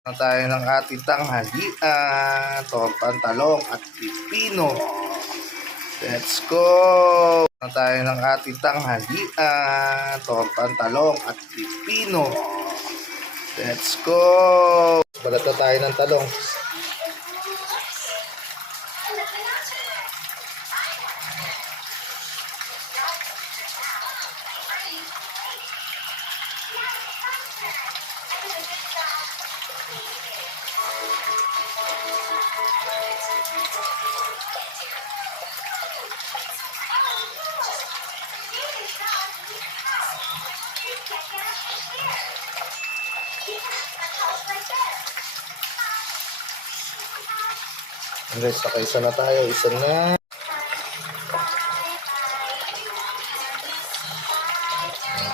na tayo ng ating tanghalian, tortang talong at pipino. Let's go! Na tayo ng ating tanghalian, tortang talong at pipino. Let's go! Balat na tayo ng talong. Guys, nakaisa na tayo. Isa na.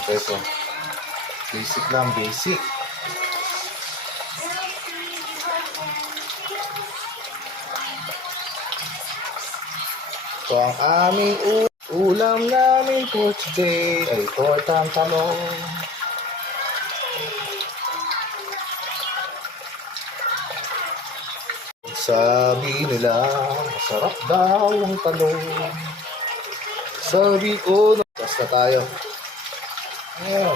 Okay po. Basic lang, basic. So, ang aming u- ulam namin for today ay tortang talong. Sabi nila, masarap daw ang talong. Sabi ko, tas na tayo. Ayan.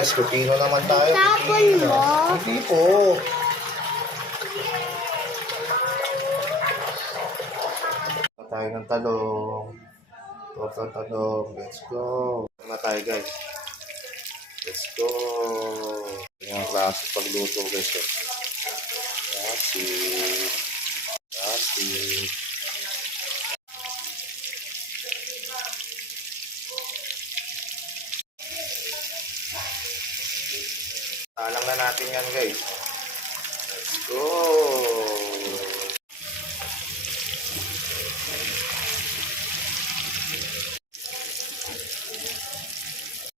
Guys, pipino naman tayo. Tapon pipino. mo? Hindi po. Tayo ng talong. Torta talong. Let's go. Na tayo guys. Let's go. Yung klase pagluto guys. eh. Classic. Alam na natin yan guys. Let's go.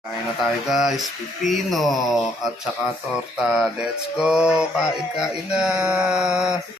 Kain na tayo guys, pipino at saka torta. Let's go, kain-kain na.